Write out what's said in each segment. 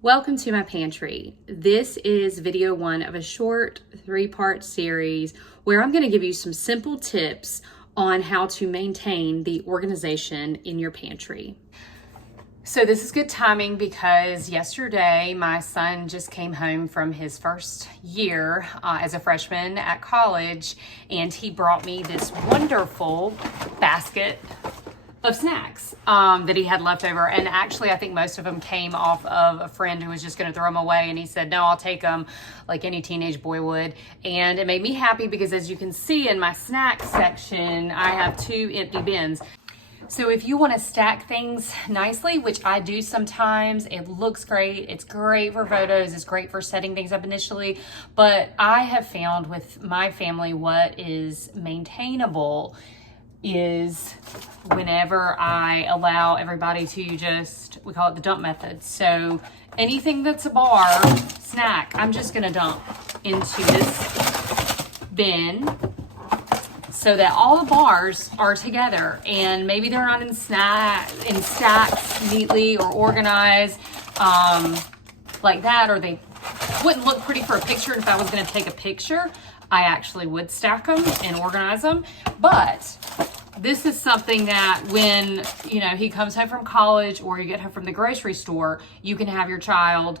Welcome to my pantry. This is video one of a short 3-part series where I'm going to give you some simple tips on how to maintain the organization in your pantry. So this is good timing because yesterday my son just came home from his first year as a freshman at college, and he brought me this wonderful basket of snacks that he had left over. And actually, I think most of them came off of a friend who was just going to throw them away. And he said, no, I'll take them like any teenage boy would. And it made me happy because, as you can see in my snack section, I have 2 empty bins. So if you want to stack things nicely, which I do sometimes, it looks great. It's great for photos. It's great for setting things up initially. But I have found with my family what is maintainable is whenever I allow everybody to just, we call it the dump method. So anything that's a bar snack, I'm just gonna dump into this bin so that all the bars are together, and maybe they're not in stacks neatly or organized like that, or they wouldn't look pretty for a picture. If I was gonna take a picture, I actually would stack them and organize them. But this is something that when, he comes home from college or you get home from the grocery store, you can have your child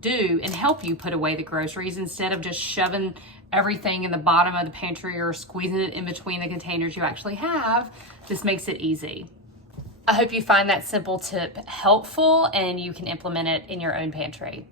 do and help you put away the groceries instead of just shoving everything in the bottom of the pantry or squeezing it in between the containers you actually have. This makes it easy. I hope you find that simple tip helpful and you can implement it in your own pantry.